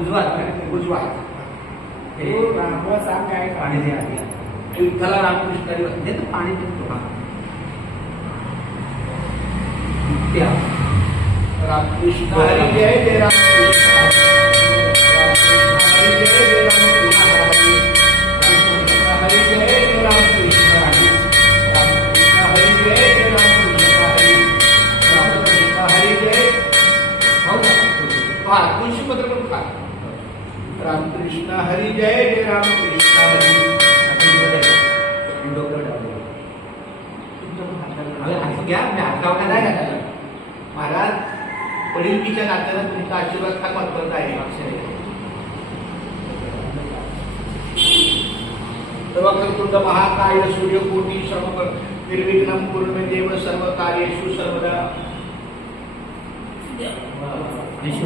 उजवा उजवा पाणी द्या विठ्ठला रामकृष्ण हे तर पाणी देतो रामकृष्ण हरी जय जय रामकृष्ण हरी जय जय रामकृष्ण हरी जय जय रामकृष्ण हरी जय जय रामकृष्ण हरी जय तुळशी पत्र पण का रामकृष्ण हरी जय जय रामकृष्ण हरी महाराज वडीलकीच्या नात्यानं तुमचा आशीर्वाद फार महत्वाचा आहे. सर्वकर्तृ महाकाय सूर्यकोटी समकर निर्विघ्नं कुरु मे देव सर्व कार्येषु सर्वदा.